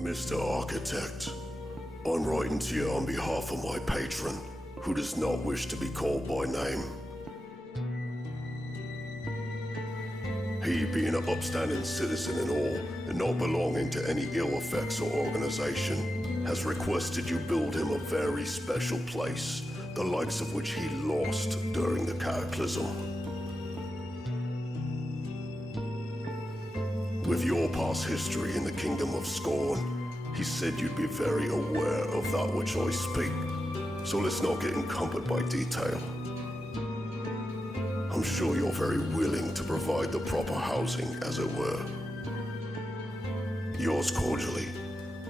Mr. Architect, I'm writing to you on behalf of my patron, who does not wish to be called by name. He, being an upstanding citizen in all, and not belonging to any ill effects or organization, has requested you build him a very special place, the likes of which he lost during the Cataclysm. With your past history in the Kingdom of Scorn, he said you'd be very aware of that which I speak, so let's not get encumbered by detail. I'm sure you're very willing to provide the proper housing, as it were. Yours cordially,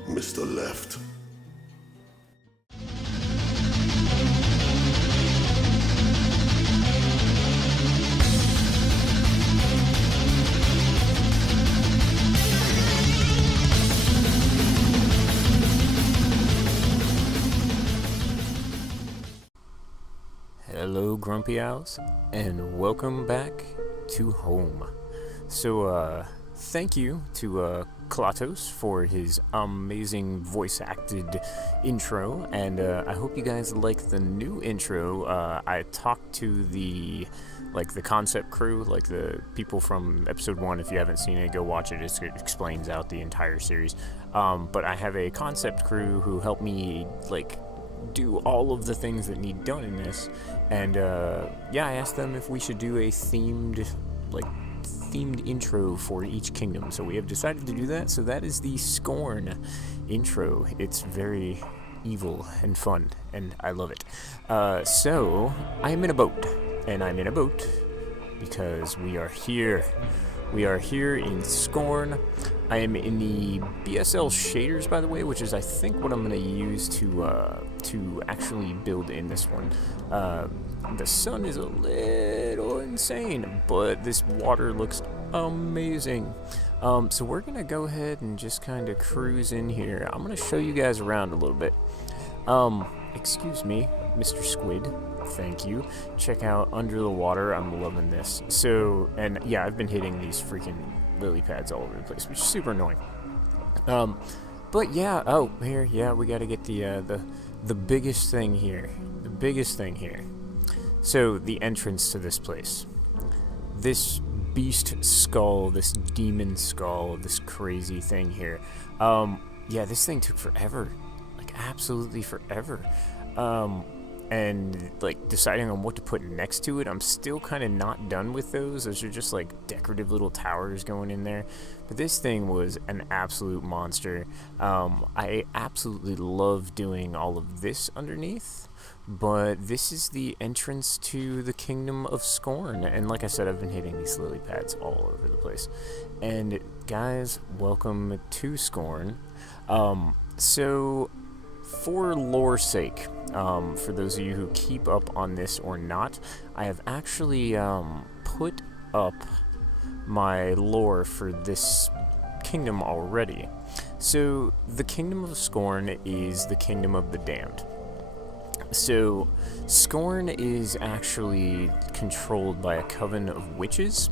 Mr. Left. Hello, Grumpy Owls, and welcome back to home. So, thank you to Klatos for his amazing voice-acted intro, and I hope you guys like the new intro. I talked to the concept crew, like the people from episode 1. If you haven't seen it, go watch it. It explains out the entire series. But I have a concept crew who helped me, do all of the things that need done in this, and I asked them if we should do a themed intro for each kingdom, so we have decided to do that. So that is the Scorn intro. It's very evil and fun, and I love it. So I'm in a boat, and I'm in a boat because we are here. We are here in Scorn. I am in the BSL shaders, by the way, which is, I think, what I'm going to use to actually build in this one. The sun is a little insane, but this water looks amazing. So we're going to go ahead and just kind of cruise in here. I'm going to show you guys around a little bit. Excuse me, Mr. Squid. Thank you. Check out Under the Water. I'm loving this. So, and yeah, I've been hitting these freaking lily pads all over the place, which is super annoying. But yeah, oh, here, yeah, we got to get the biggest thing here. The biggest thing here. So, the entrance to this place. This beast skull, this demon skull, this crazy thing here. Yeah, this thing took forever. Like, absolutely forever. And deciding on what to put next to it, I'm still kind of not done with those. Those are just decorative little towers going in there. But this thing was an absolute monster. I absolutely love doing all of this underneath, but this is the entrance to the Kingdom of Scorn. And like I said, I've been hitting these lily pads all over the place. And guys, welcome to Scorn. So for lore's sake, for those of you who keep up on this or not, I have actually put up my lore for this kingdom already. So the Kingdom of Scorn is the Kingdom of the Damned. So Scorn is actually controlled by a coven of witches.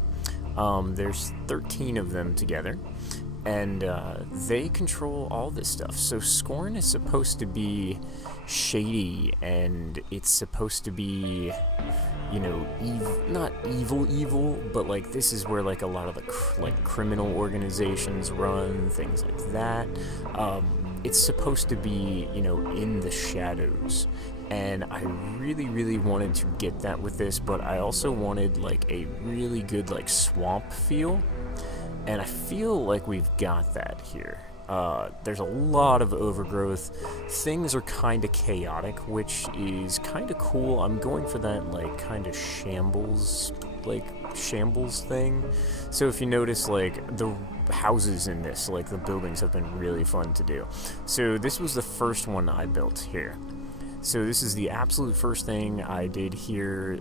There's 13 of them together. And they control all this stuff. So Scorn is supposed to be shady, and it's supposed to be, not evil, but this is where a lot of the criminal organizations run, things like that. It's supposed to be, in the shadows. And I really, really wanted to get that with this, but I also wanted a really good swamp feel. And I feel like we've got that here. There's a lot of overgrowth. Things are kind of chaotic, which is kind of cool. I'm going for that, kind of shambles thing. So if you notice, the houses in this, the buildings have been really fun to do. So this was the first one I built here. So this is the absolute first thing I did here,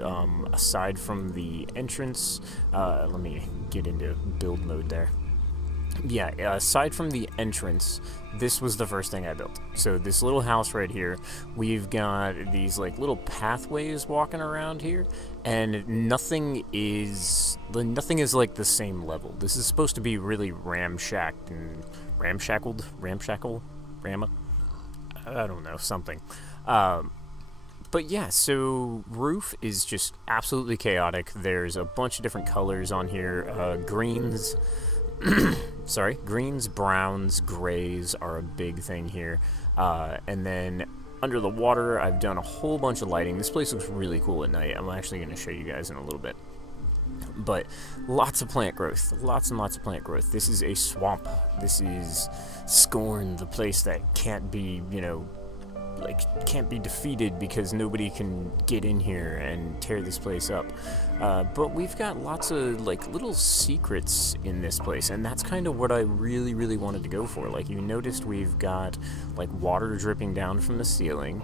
aside from the entrance. Let me get into build mode there. yeah, aside from the entrance, this was the first thing I built. So this little house right here, we've got these like little pathways walking around here, and nothing is like the same level. This is supposed to be really ramshacked and ramshackle, I don't know, something. But yeah, so roof is just absolutely chaotic. There's a bunch of different colors on here. Greens, greens, browns, grays are a big thing here. And then under the water, I've done a whole bunch of lighting. This place looks really cool at night. I'm actually going to show you guys in a little bit. But lots of plant growth, lots and lots of plant growth. This is a swamp. This is Scorn, the place that can't be, can't be defeated because nobody can get in here and tear this place up. But we've got lots of little secrets in this place, and that's kind of what I really, really wanted to go for. Like, you noticed we've got water dripping down from the ceiling.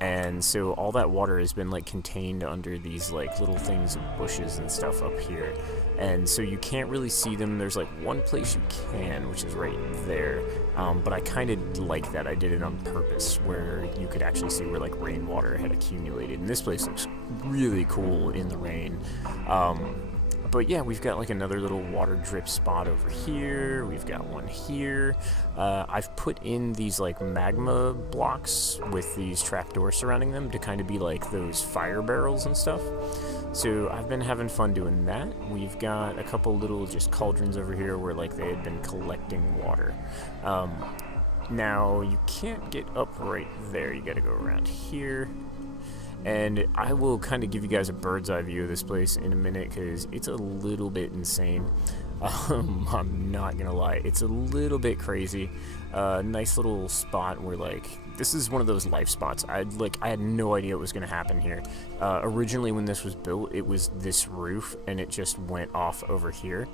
And so all that water has been contained under these little things of bushes and stuff up here. And so you can't really see them. There's one place you can, which is right there. But I kind of like that. I did it on purpose, where you could actually see where rainwater had accumulated. And this place looks really cool in the rain. But yeah, we've got another little water drip spot over here. We've got one here. I've put in these magma blocks with these trapdoors surrounding them to kind of be those fire barrels and stuff. So I've been having fun doing that. We've got a couple little just cauldrons over here where they had been collecting water. Now you can't get up right there. You got to go around here. And I will kind of give you guys a bird's eye view of this place in a minute, because it's a little bit insane. I'm not gonna lie, it's a little bit crazy. Nice little spot where this is one of those life spots. I had no idea what was gonna happen here. Originally when this was built, it was this roof, and it just went off over here.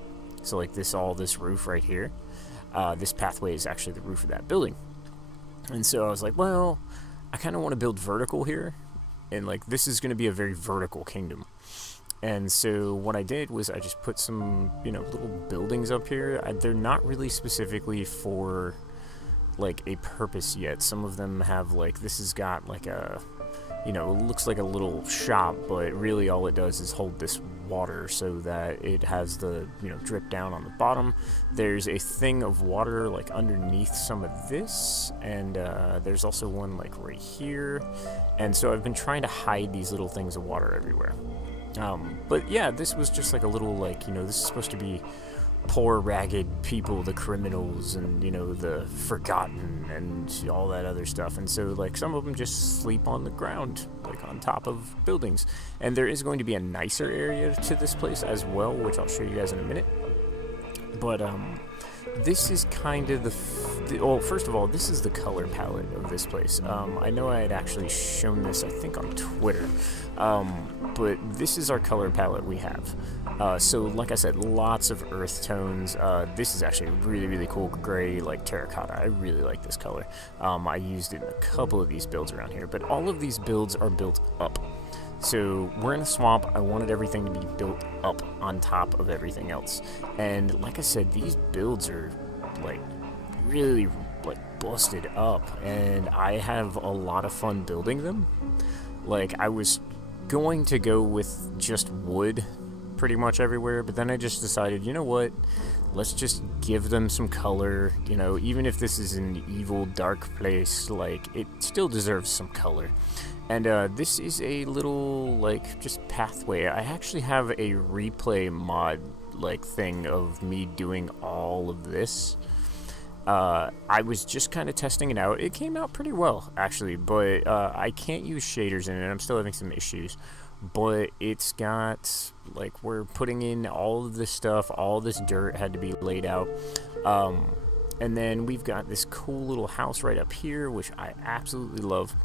So this roof right here. This pathway is actually the roof of that building. And so I was like, well, I kind of want to build vertical here. And this is going to be a very vertical kingdom. And so what I did was I just put some, little buildings up here. They're not really specifically for a purpose yet. Some of them have this has got a, it looks like a little shop, but really all it does is hold this water so that it has the, drip down on the bottom. There's a thing of water underneath some of this, and there's also one right here. And so I've been trying to hide these little things of water everywhere. But yeah, this was just a little this is supposed to be poor, ragged people, the criminals, and the forgotten, and all that other stuff. And so some of them just sleep on the ground, on top of buildings. And there is going to be a nicer area to this place as well, which I'll show you guys in a minute. But this is kind of well, first of all, this is the color palette of this place. I know I had actually shown this, I think, on Twitter. But this is our color palette we have. So, like I said, lots of earth tones. This is actually really, really cool gray, terracotta. I really like this color. I used it in a couple of these builds around here, but all of these builds are built up. So we're in a swamp. I wanted everything to be built up on top of everything else. And like I said, these builds are really busted up, and I have a lot of fun building them. I was going to go with just wood pretty much everywhere, but then I just decided, you know what, let's just give them some color. Even if this is an evil, dark place, it still deserves some color. And this is a little just pathway. I actually have a replay mod thing of me doing all of this. I was just kind of testing it out. It came out pretty well, actually, but I can't use shaders in it. I'm still having some issues. But it's got, we're putting in all of this stuff. All this dirt had to be laid out. And then we've got this cool little house right up here, which I absolutely love.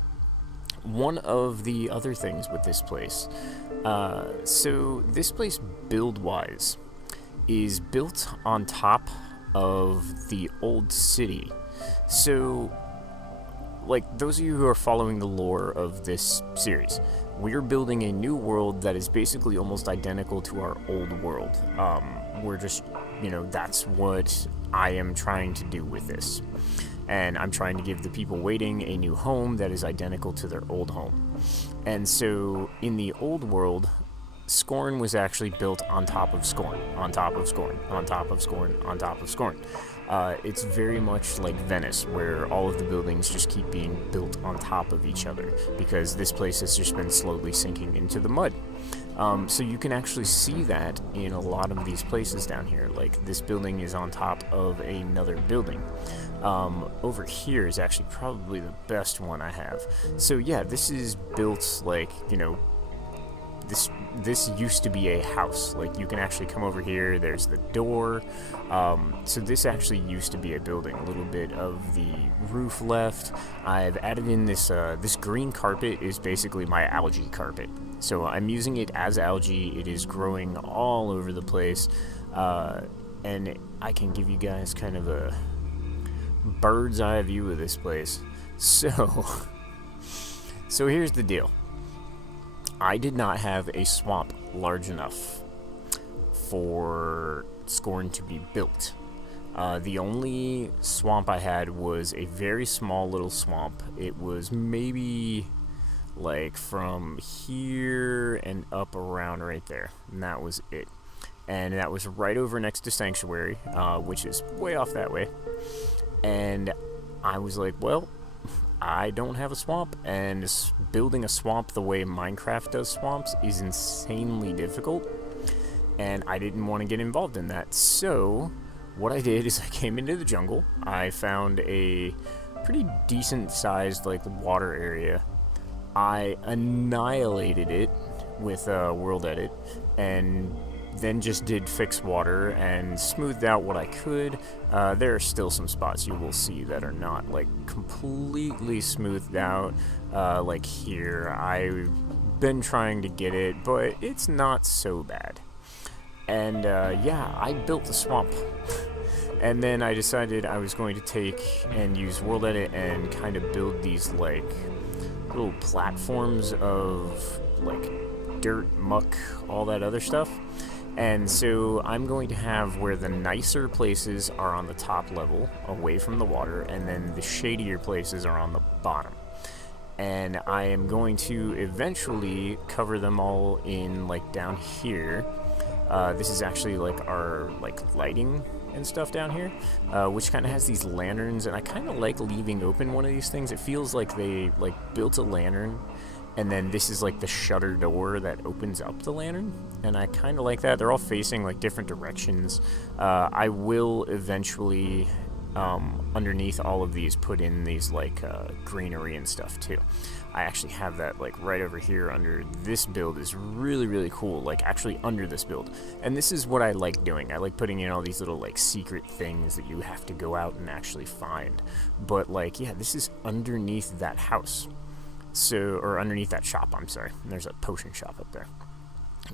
One of the other things with this place, so this place, build-wise, is built on top of the old city. So, those of you who are following the lore of this series, we're building a new world that is basically almost identical to our old world. We're just that's what I am trying to do with this. And I'm trying to give the people waiting a new home that is identical to their old home. And so in the old world, Scorn was actually built on top of Scorn, on top of Scorn, on top of Scorn, on top of Scorn. It's very much like Venice, where all of the buildings just keep being built on top of each other, because this place has just been slowly sinking into the mud. So you can actually see that in a lot of these places down here. Like, this building is on top of another building. Over here is actually probably the best one I have. So yeah, this is built like, this used to be a house. Like, you can actually come over here, there's the door. So this actually used to be a building. A little bit of the roof left. I've added in this this green carpet is basically my algae carpet. So I'm using it as algae. It is growing all over the place. And I can give you guys kind of a bird's eye view of this place. So here's the deal. I did not have a swamp large enough for Scorn to be built. The only swamp I had was a very small little swamp. It was maybe like from here and up around right there, and that was it. And that was right over next to Sanctuary, which is way off that way. And I was like, well, I don't have a swamp, and building a swamp the way Minecraft does swamps is insanely difficult, and I didn't want to get involved in that. So what I did is I came into the jungle. I found a pretty decent sized water area. I annihilated it with World Edit, and then just did fix water and smoothed out what I could. There are still some spots you will see that are not completely smoothed out, like here. I've been trying to get it, but it's not so bad. And yeah, I built the swamp. And then I decided I was going to take and use World Edit and kind of build these little platforms of dirt, muck, all that other stuff. And so I'm going to have where the nicer places are on the top level, away from the water, and then the shadier places are on the bottom. And I am going to eventually cover them all in down here. This is actually our lighting and stuff down here, which kind of has these lanterns, and I kind of like leaving open one of these things. It feels like they built a lantern, and then this is the shutter door that opens up the lantern, and I kind of like that. They're all facing different directions. I will eventually underneath all of these put in these greenery and stuff too. I actually have that right over here under this build. Is really, really cool, actually under this build. And this is what I like doing. I like putting in all these little secret things that you have to go out and actually find. But yeah, this is underneath that house. Or underneath that shop, I'm sorry. There's a potion shop up there.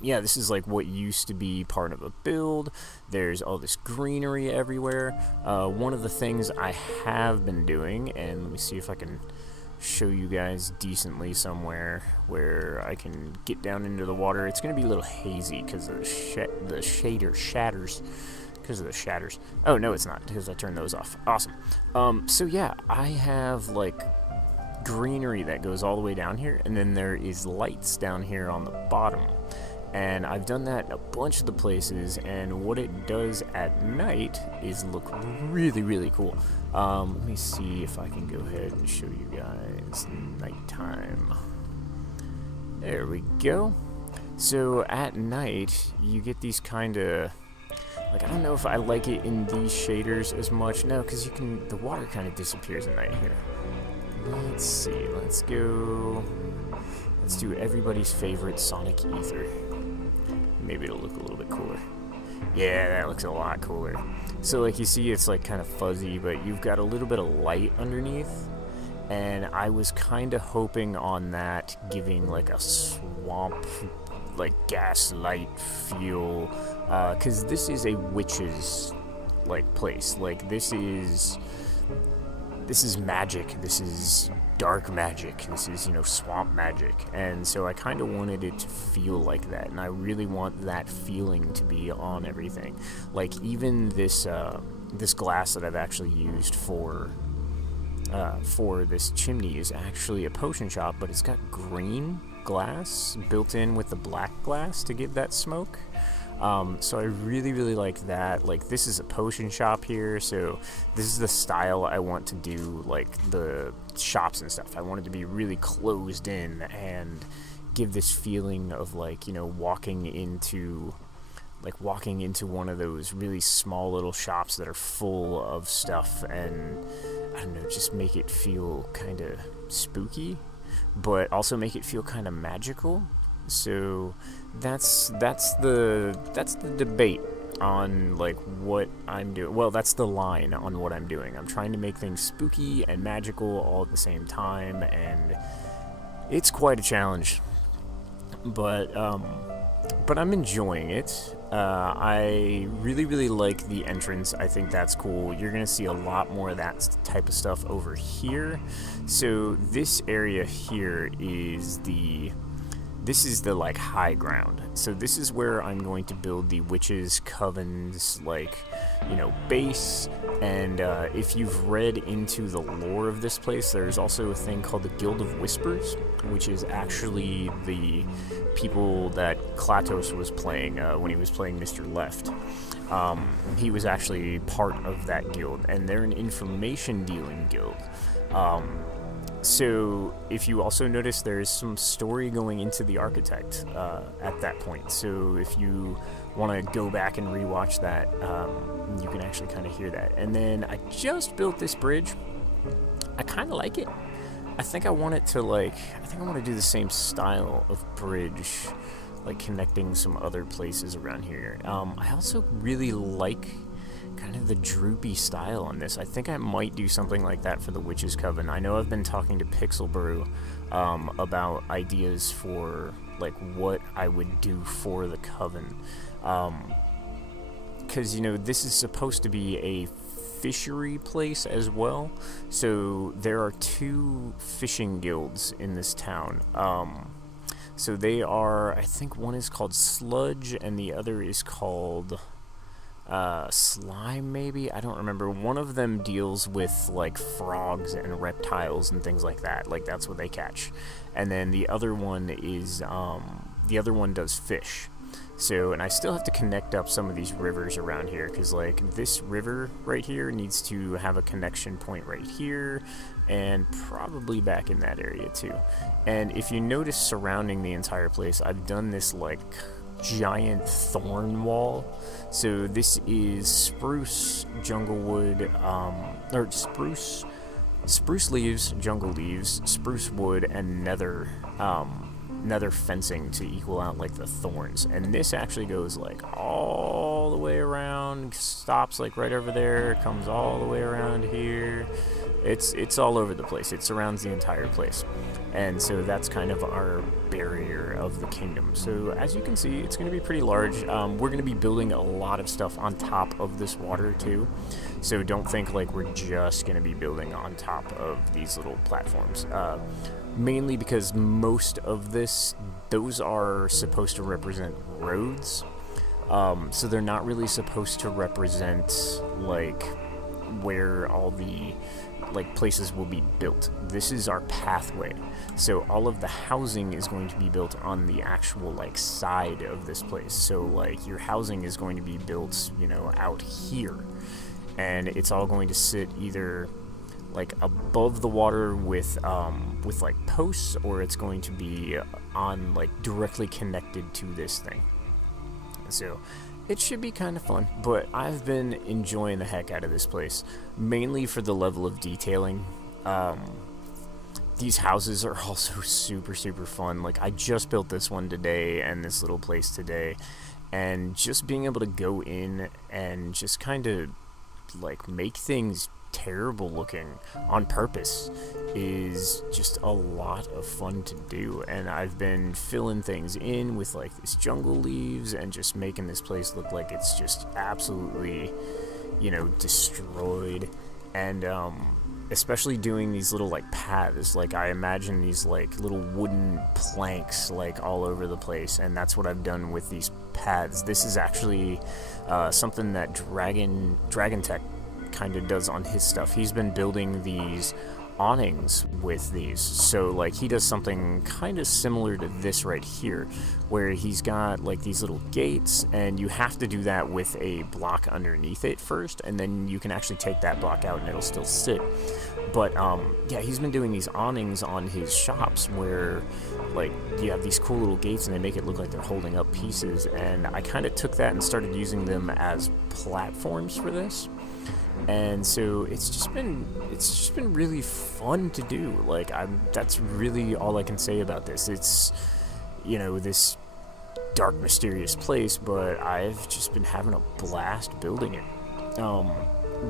Yeah, this is what used to be part of a build. There's all this greenery everywhere. One of the things I have been doing, and let me see if I can show you guys decently somewhere where I can get down into the water. It's going to be a little hazy because of the shader shatters. Because of the shatters. Oh, no, it's not, because I turned those off. Awesome. So yeah, I have greenery that goes all the way down here, and then there is lights down here on the bottom. And I've done that a bunch of the places, and what it does at night is look really, really cool. Let me see if I can go ahead and show you guys nighttime. There we go. So at night, you get these kind of I don't know if I like it in these shaders as much. No, because the water kind of disappears at night here. Let's see, let's do everybody's favorite Sonic Ether. Maybe it'll look a little bit cooler. Yeah, that looks a lot cooler. So you see, it's kind of fuzzy, but you've got a little bit of light underneath. And I was kind of hoping on that giving a swamp, gaslight feel. Because this is a witch's place. This is this is magic. This is dark magic. This is, swamp magic. And so I kind of wanted it to feel like that. And I really want that feeling to be on everything. Like, even this glass that I've actually used for this chimney is actually a potion shop, but it's got green glass built in with the black glass to give that smoke. So I really, really like that. Like, this is a potion shop here, so this is the style I want to do, like, the shops and stuff. I want it to be really closed in and give this feeling of, like, walking into one of those really small little shops that are full of stuff, and, I don't know, just make it feel kind of spooky, but also make it feel kind of magical. So that's the debate on, like, what I'm doing. Well, that's the line on what I'm doing. I'm trying to make things spooky and magical all at the same time, and it's quite a challenge. But I'm enjoying it. I really, really like the entrance. I think that's cool. You're going to see a lot more of that type of stuff over here. So this area here is the like high ground. So this is where I'm going to build the Witches' Coven's base. And if you've read into the lore of this place, there's also a thing called the Guild of Whispers, which is actually the people that Klatos was playing when he was playing Mr. Left. He was actually part of that guild, and they're an information dealing guild. So if you also notice, there's some story going into the architect at that point. So if you want to go back and rewatch that, you can actually kind of hear that. And then I just built this bridge. I kind of like it. I think I want to do the same style of bridge, like connecting some other places around here. I also really like kind of the droopy style on this. I think I might do something like that for the Witches' Coven. I know I've been talking to Pixel Brew about ideas for, like, what I would do for the Coven. Because, this is supposed to be a fishery place as well. So there are 2 fishing guilds in this town. So they are, I think one is called Sludge and the other is called Slime, maybe? I don't remember. One of them deals with, like, frogs and reptiles and things like that. Like, that's what they catch. And then the other one is, does fish. So, and I still have to connect up some of these rivers around here, because, like, this river right here needs to have a connection point right here, and probably back in that area, too. And if you notice surrounding the entire place, I've done this, like, giant thorn wall. So this is spruce, jungle wood, or spruce leaves, jungle leaves, spruce wood, and nether fencing to equal out, like, the thorns. And this actually goes, like, all the way around, stops, like, right over there, comes all the way around here. It's all over the place. It surrounds the entire place. And so that's kind of our barrier of the kingdom. So as you can see, it's going to be pretty large. We're going to be building a lot of stuff on top of this water too. So don't think like we're just going to be building on top of these little platforms. Mainly because most of those are supposed to represent roads. So they're not really supposed to represent like where all the places will be built. This is our pathway. So all of the housing is going to be built on the actual side of this place. So your housing is going to be built, out here. And it's all going to sit either above the water with posts, or it's going to be on directly connected to this thing. So it should be kind of fun, but I've been enjoying the heck out of this place, mainly for the level of detailing. These houses are also super, super fun. I just built this one today and this little place today, and just being able to go in and just kind of make things terrible looking on purpose is just a lot of fun to do. And I've been filling things in with this jungle leaves and just making this place look like it's just absolutely destroyed. And especially doing these little like paths. Like I imagine these like little wooden planks like all over the place, and that's what I've done with these paths. This is actually something that Dragon Tech kind of does on his stuff. He's been building these awnings with these, so like he does something kind of similar to this right here, where he's got like these little gates, and you have to do that with a block underneath it first, and then you can actually take that block out and it'll still sit. But yeah, he's been doing these awnings on his shops where like you have these cool little gates and they make it look like they're holding up pieces, and I kind of took that and started using them as platforms for this. And so it's just been really fun to do. Like that's really all I can say about this. It's, you know, this dark, mysterious place, but I've just been having a blast building it.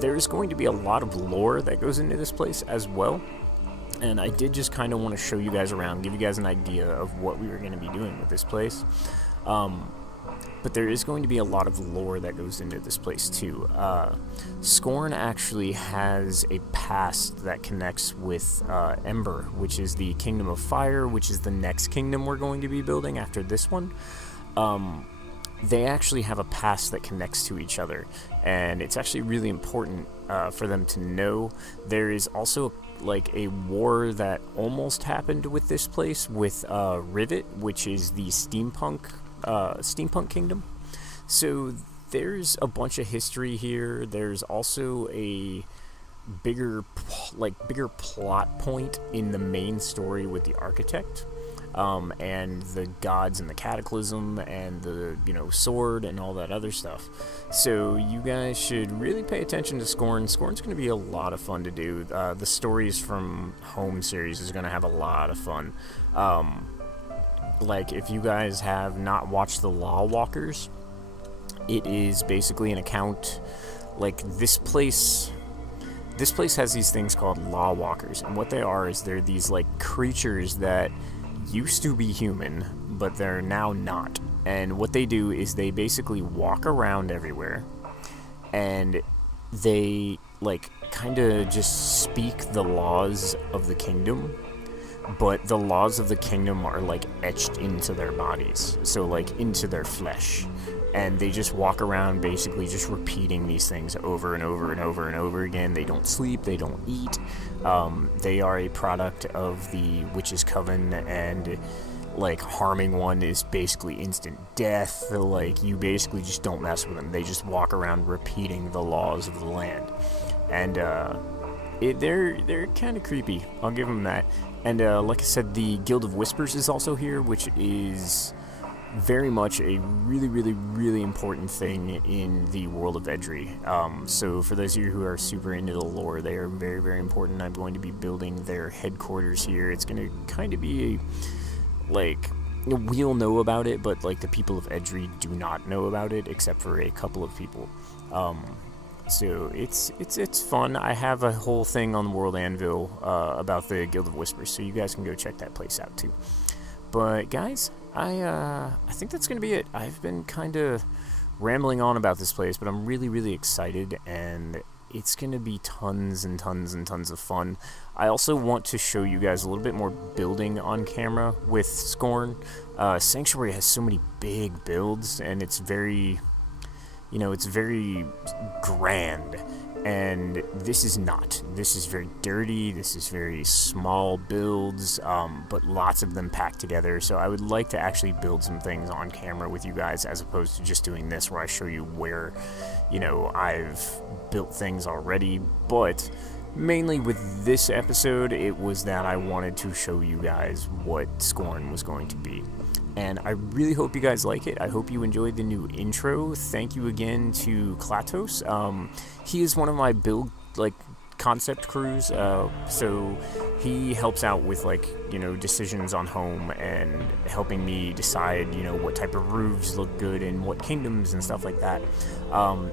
There's going to be a lot of lore that goes into this place as well, and I did just kind of want to show you guys around, give you guys an idea of what we were going to be doing with this place. But there is going to be a lot of lore that goes into this place too. Scorn actually has a past that connects with Ember, which is the Kingdom of Fire, which is the next kingdom we're going to be building after this one. They actually have a past that connects to each other, and it's actually really important for them to know. There is also like a war that almost happened with this place with Rivet, which is the steampunk kingdom. So there's a bunch of history here. There's also a bigger plot point in the main story with the architect, and the gods and the cataclysm and the, you know, sword and all that other stuff. So you guys should really pay attention to Scorn. Scorn's going to be a lot of fun to do. The Stories from Home series is going to have a lot of fun. Like, if you guys have not watched the Law Walkers, it is basically an account. Like, this place has these things called Law Walkers, and what they are is they're these like creatures that used to be human, but they're now not. And what they do is they basically walk around everywhere, and they like kind of just speak the laws of the kingdom, but the laws of the kingdom are like etched into their bodies, so like into their flesh, and they just walk around basically just repeating these things over and over and over and over again. They don't sleep, they don't eat. They are a product of the Witch's Coven, and like harming one is basically instant death. Like, you basically just don't mess with them. They just walk around repeating the laws of the land, and they're kind of creepy, I'll give them that. And like I said, the Guild of Whispers is also here, which is very much a really, really, really important thing in the world of Edry. So for those of you who are super into the lore, they are very, very important. I'm going to be building their headquarters here. It's going to kind of be like, we'll know about it, but like the people of Edry do not know about it, except for a couple of people. So it's fun. I have a whole thing on the World Anvil about the Guild of Whispers, so you guys can go check that place out too. But guys, I think that's gonna be it. I've been kind of rambling on about this place, but I'm really, really excited, and it's gonna be tons and tons and tons of fun. I also want to show you guys a little bit more building on camera with Scorn. Sanctuary has so many big builds, and it's very, you know, it's very grand, and this is not. This is very dirty, this is very small builds, but lots of them packed together. So I would like to actually build some things on camera with you guys, as opposed to just doing this where I show you where, you know, I've built things already. But mainly with this episode, it was that I wanted to show you guys what Scorn was going to be. And I really hope you guys like it. I hope you enjoyed the new intro. Thank you again to Klatos. He is one of my build, like, concept crews, so he helps out with, like, you know, decisions on home and helping me decide, you know, what type of roofs look good in what kingdoms and stuff like that.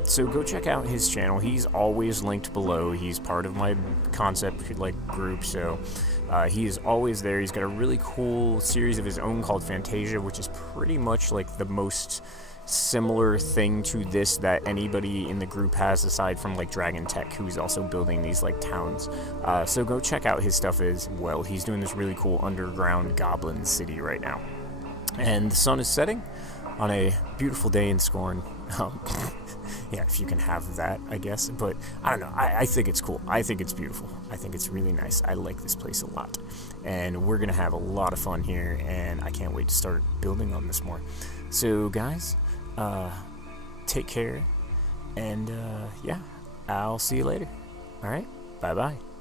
So go check out his channel. He's always linked below. He's part of my concept, like, group, so he is always there. He's got a really cool series of his own called Fantasia, which is pretty much like the most similar thing to this that anybody in the group has, aside from like Dragon Tech, who's also building these like towns. So go check out his stuff as well. He's doing this really cool underground goblin city right now. And the sun is setting on a beautiful day in Scorn. Yeah, if you can have that, I guess. But I don't know. I think it's cool. I think it's beautiful. I think it's really nice. I like this place a lot. And we're going to have a lot of fun here. And I can't wait to start building on this more. So, guys, take care. And, yeah, I'll see you later. All right? Bye-bye.